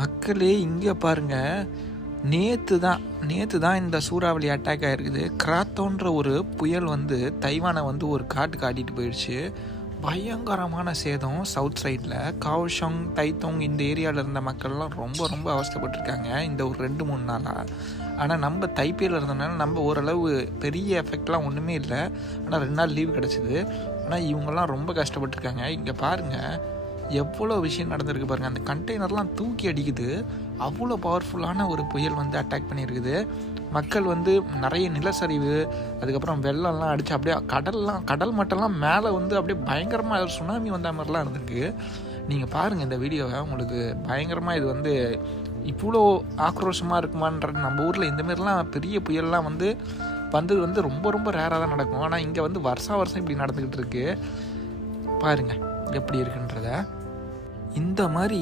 மக்களே இங்கே பாருங்க, நேற்று தான் இந்த சூறாவளி அட்டாக் ஆகிருக்குது. கிராத்தோன்ற ஒரு புயல் வந்து தைவானை வந்து ஒரு காட்டிட்டு போயிடுச்சு. பயங்கரமான சேதம். சவுத் சைடில் காவ்ஷோங், தைத்தோங் இந்த ஏரியாவில் இருந்த மக்கள்லாம் ரொம்ப ரொம்ப அவஸ்தைப்பட்டிருக்காங்க இந்த ஒரு 2-3 நாளாக. ஆனால் நம்ம தைப்பேயில் இருந்தனால நம்ம ஓரளவு பெரிய எஃபெக்ட்லாம் ஒன்றுமே இல்லை. ஆனால் 2 நாள் லீவு கிடச்சிது. ஆனால் இவங்கெல்லாம் ரொம்ப கஷ்டப்பட்டுருக்காங்க. இங்கே பாருங்கள் எவ்வளோ விஷயம் நடந்திருக்கு பாருங்கள். அந்த கண்டெய்னர்லாம் தூக்கி அடிக்குது. அவ்வளோ பவர்ஃபுல்லான ஒரு புயல் வந்து அட்டாக் பண்ணியிருக்குது. மக்கள் வந்து நிறைய நிலச்சரிவு, அதுக்கப்புறம் வெள்ளம்லாம் அடித்து அப்படியே கடல் மட்டம்லாம் மேலே வந்து அப்படியே பயங்கரமாக சுனாமி வந்த மாதிரிலாம் இருந்திருக்கு. நீங்கள் பாருங்கள் இந்த வீடியோவை, உங்களுக்கு பயங்கரமாக இது வந்து இவ்வளோ ஆக்ரோஷமாக இருக்குமான்றது. நம்ம ஊரில் இந்தமாரிலாம் பெரிய புயல்லாம் வந்தது வந்து ரொம்ப ரொம்ப ரேராக தான் நடக்கும். ஆனால் இங்கே வந்து வருஷம் இப்படி நடந்துக்கிட்டு இருக்கு. பாருங்கள் எப்படி இருக்குன்றத. இந்த மாதிரி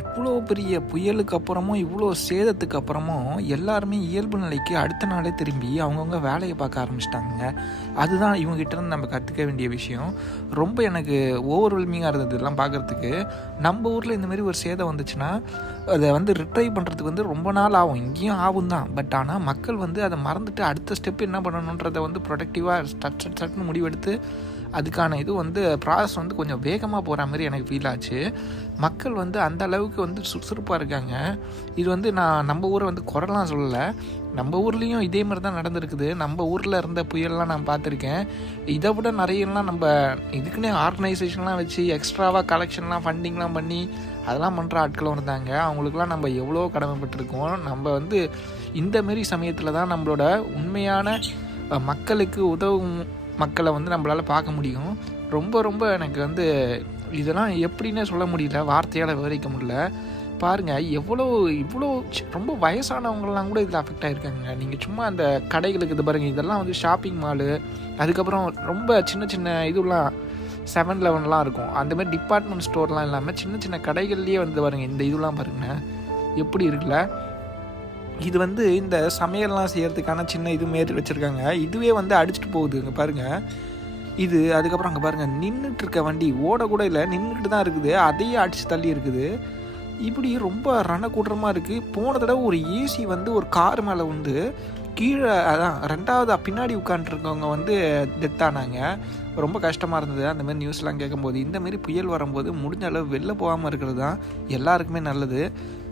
இவ்வளோ பெரிய புயலுக்கு அப்புறமும் இவ்வளோ சேதத்துக்கு அப்புறமும் எல்லாருமே இயல்பு நிலைக்கு அடுத்த நாளே திரும்பி அவங்கவுங்க வேலையை பார்க்க ஆரம்பிச்சிட்டாங்க. அதுதான் இவங்ககிட்ட இருந்து நம்ம கற்றுக்க வேண்டிய விஷயம். ரொம்ப எனக்கு ஓவர்வெல்மிங்காக இருந்தது இதெல்லாம் பார்க்குறதுக்கு. நம்ம ஊரில் இந்த மாதிரி ஒரு சேதம் வந்துச்சுன்னா அதை வந்து ரிட்ரைவ் பண்ணுறதுக்கு வந்து ரொம்ப நாள் ஆகும். இங்கேயும் ஆகும் தான். பட் ஆனால் மக்கள் வந்து அதை மறந்துட்டு அடுத்த ஸ்டெப் என்ன பண்ணணுன்றதை வந்து ப்ரொடக்டிவாக சட்டுன்னு முடிவெடுத்து அதுக்கான இது வந்து ப்ராசஸ் வந்து கொஞ்சம் வேகமாக போகிற மாதிரி எனக்கு ஃபீல் ஆச்சு. மக்கள் வந்து அந்த அளவுக்கு வந்து சுறுசுறுப்பாக இருக்காங்க. இது வந்து நான் நம்ம ஊரை வந்து குறைலாம் சொல்லலை. நம்ம ஊர்லேயும் இதே மாதிரி தான் நடந்திருக்குது. நம்ம ஊரில் இருந்த புயல்லாம் நான் பார்த்துருக்கேன். இதை விட நிறையலாம் நம்ம இதுக்குன்னே ஆர்கனைசேஷன்லாம் வச்சு எக்ஸ்ட்ராவாக கலெக்ஷன்லாம் ஃபண்டிங்லாம் பண்ணி அதெல்லாம் பண்ணுற ஆட்களும் இருந்தாங்க. அவங்களுக்குலாம் நம்ம எவ்வளோ கடமைப்பட்டிருக்கோம். நம்ம வந்து இந்தமாரி சமயத்தில் தான் நம்மளோட உண்மையான மக்களுக்கு உதவும் மக்களை வந்து நம்மளால் பார்க்க முடியும். ரொம்ப ரொம்ப எனக்கு வந்து இதெல்லாம் எப்படின்னே சொல்ல முடியல, வார்த்தையால் விவரிக்க முடியல. பாருங்கள் இவ்வளோ ரொம்ப வயசானவங்கலாம் கூட இதில் அஃபெக்ட் ஆகிருக்காங்க. நீங்கள் சும்மா அந்த கடைகளுக்கு இது பாருங்கள், இதெல்லாம் வந்து ஷாப்பிங் மாலு, அதுக்கப்புறம் ரொம்ப சின்ன இதெல்லாம் 7-Elevenலாம் இருக்கும். அந்தமாதிரி டிபார்ட்மெண்ட் ஸ்டோர்லாம் இல்லாமல் சின்ன கடைகள்லேயே வந்து பாருங்கள் இந்த இதெல்லாம் பாருங்கள் எப்படி இருக்குல்ல. இது வந்து இந்த சமையல்லாம் செய்கிறதுக்கான சின்ன இது மாரி வச்சுருக்காங்க. இதுவே வந்து அடிச்சுட்டு போகுது. இங்கே பாருங்கள் இது. அதுக்கப்புறம் அங்கே பாருங்கள் நின்றுட்டு இருக்க வண்டி ஓடக்கூட இல்லை, நின்றுட்டு தான் இருக்குது. அதையே அடித்து தள்ளி இருக்குது. இப்படி ரொம்ப ரணக்கூட்டமாக இருக்குது. போன தடவை ஒரு ஏசி வந்து ஒரு கார் மேலே வந்து கீழே அதான் 2வது பின்னாடி உட்காந்துருக்கவங்க வந்து டெத் ஆனாங்க. ரொம்ப கஷ்டமாக இருந்தது அந்தமாரி நியூஸ்லாம் கேட்கும்போது. இந்தமாரி புயல் வரும்போது முடிஞ்ச அளவு வெளில போகாமல் இருக்கிறது தான் எல்லாருக்குமே நல்லது.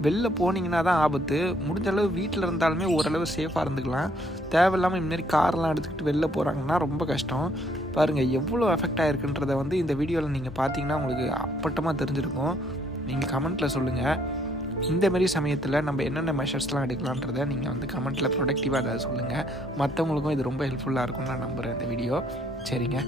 வெளில போனீங்கன்னா தான் ஆபத்து. முடிஞ்ச அளவு வீட்டில் இருந்தாலுமே ஓரளவு சேஃபாக இருந்துக்கலாம். தேவையில்லாமல் இந்தமாரி கார்லாம் எடுத்துக்கிட்டு வெளில போகிறாங்கன்னா ரொம்ப கஷ்டம். பாருங்கள் எவ்வளோ எஃபெக்ட் ஆகிருக்குன்றதை வந்து இந்த வீடியோவில் நீங்கள் பார்த்தீங்கன்னா உங்களுக்கு அப்பட்டமாக தெரிஞ்சிருக்கும். நீங்கள் கமெண்ட்டில் சொல்லுங்கள். இந்தமாரி சமயத்தில் நம்ம என்னென்ன மெஷர்ஸ்லாம் எடுக்கலான்றதை நீங்கள் வந்து கமெண்ட்டில் ப்ரொடக்டிவாக அதை சொல்லுங்கள். மற்றவங்களுக்கும் இது ரொம்ப ஹெல்ப்ஃபுல்லாக இருக்கும்னு நான் நம்புகிறேன் இந்த வீடியோ. சரிங்க.